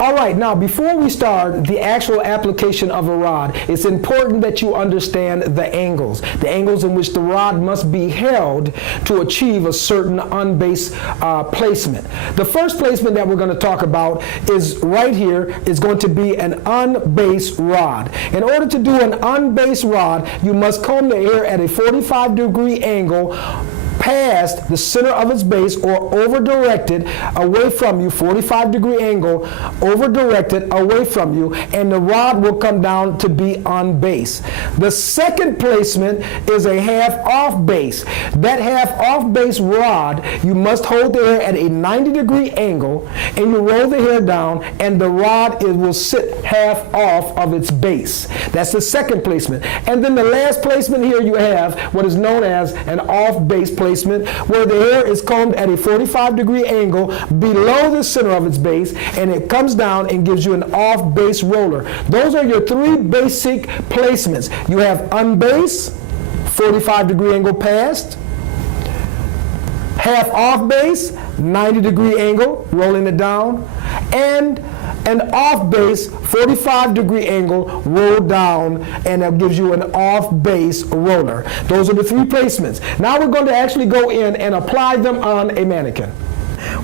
All right, now before we start the actual application of a rod, it's important that you understand the angles in which the rod must be held to achieve a certain unbased placement. The first placement that we're going to talk about is right here, is going to be an unbased rod. In order to do an unbased rod, you must comb the air at a 45-degree angle past the center of its base, or over-directed away from you, 45-degree angle, over-directed away from you, and the rod will come down to be unbased. The second placement is a half-off base. That half-off base rod, you must hold the air at a 90-degree angle, and you roll the hair down, and the rod will sit half off of its base. That's the second placement. And then the last placement here, you have what is known as an off-base placement, where the hair is combed at a 45-degree angle below the center of its base, and it comes down and gives you an off-base roller. Those are your three basic placements. You have unbased, 45-degree angle past, half off base, 90-degree angle, rolling it down, and an off base, 45-degree angle, roll down, and that gives you an off base roller. Those are the three placements. Now we're going to actually go in and apply them on a mannequin.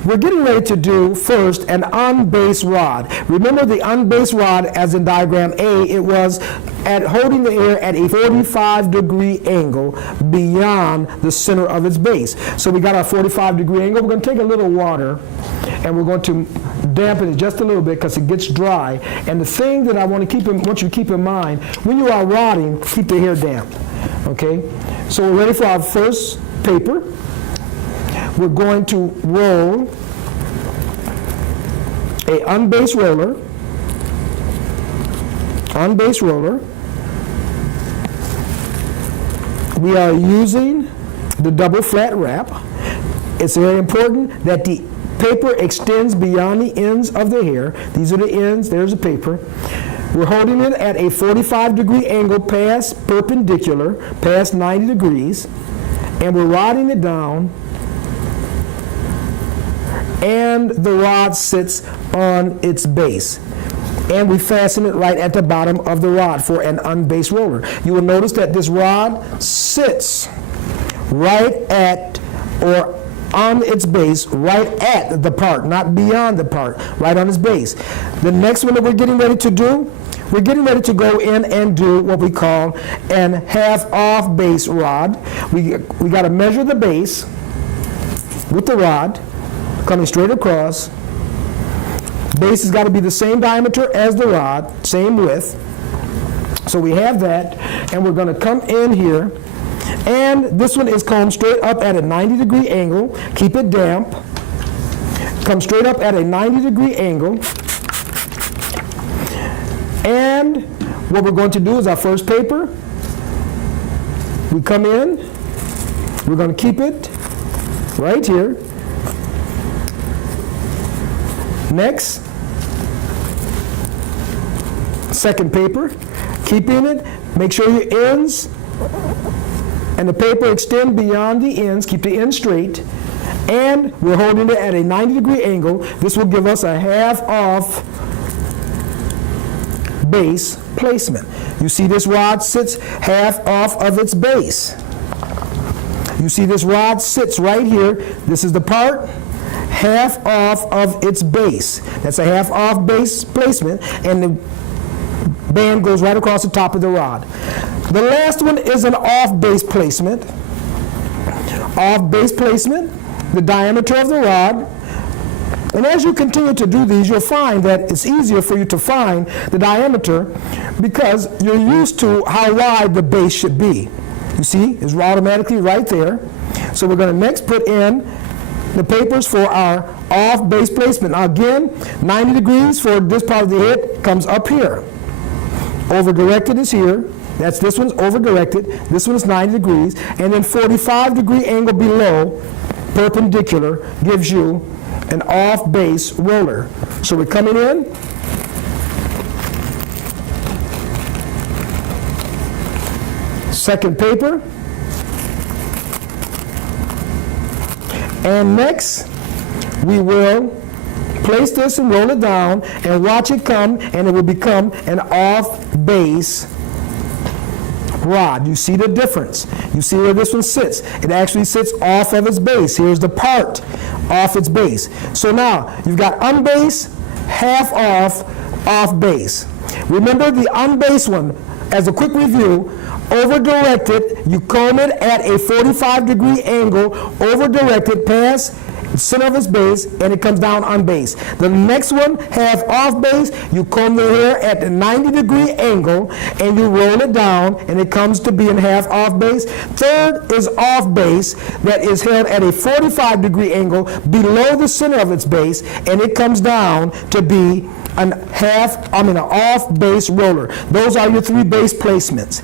We're getting ready to do first an unbased rod. Remember the unbased rod, as in diagram A, it was at holding the air at a 45-degree angle beyond the center of its base. So we got our 45-degree angle. We're going to take a little water and we're going to dampen it just a little bit because it gets dry. And the thing that I want you to keep in mind, when you are rodding, keep the hair damp. Okay? So we're ready for our first paper. We're going to roll a unbased roller. Unbased roller. We are using the double flat wrap. It's very important that the paper extends beyond the ends of the hair. These are the ends, there's the paper. We're holding it at a 45-degree angle past perpendicular, past 90 degrees, and we're rodding it down, and the rod sits on its base. And we fasten it right at the bottom of the rod for an unbased roller. You will notice that this rod sits right at, or on its base, right at the part, not beyond the part, right on its base. The next one that we're getting ready to do, we're getting ready to go in and do what we call an half-off base rod. We got to measure the base with the rod, coming straight across. Base has got to be the same diameter as the rod, same width. So we have that, and we're going to come in here, and this one is combed straight up at a 90-degree angle. Keep it damp. Come straight up at a 90-degree angle. And what we're going to do is our first paper. We come in. We're going to keep it right here. Next, second paper, keeping it, make sure your ends and the paper extend beyond the ends, keep the ends straight, and we're holding it at a 90-degree angle. This will give us a half-off base placement. You see this rod sits half off of its base. You see this rod sits right here. This is the part half off of its base. That's a half off base placement, and the band goes right across the top of the rod. The last one is an off base placement. Off base placement, the diameter of the rod. And as you continue to do these, you'll find that it's easier for you to find the diameter because you're used to how wide the base should be. You see, it's automatically right there. So we're going to next put in the papers for our off base placement. Now again, 90 degrees for this part of the head comes up here. Over directed is here. That's this one's over directed. This one is 90 degrees. And then 45-degree angle below, perpendicular, gives you an off base roller. So we're coming in. Second paper. And next, we will Place this and roll it down and watch it come, and it will become an off base rod. You see the difference. You see where this one sits. It actually sits off of its base. Here's the part off its base. So now you've got unbase, half off base. Remember the unbase one, as a quick review, over directed, you comb it at a 45-degree angle, over directed past the center of its base, and it comes down on base. The next one, half off base, you comb the hair at the 90-degree angle, and you roll it down, and it comes to be in half off base. Third is off base, that is held at a 45-degree angle below the center of its base, and it comes down to be an off base roller. Those are your three base placements.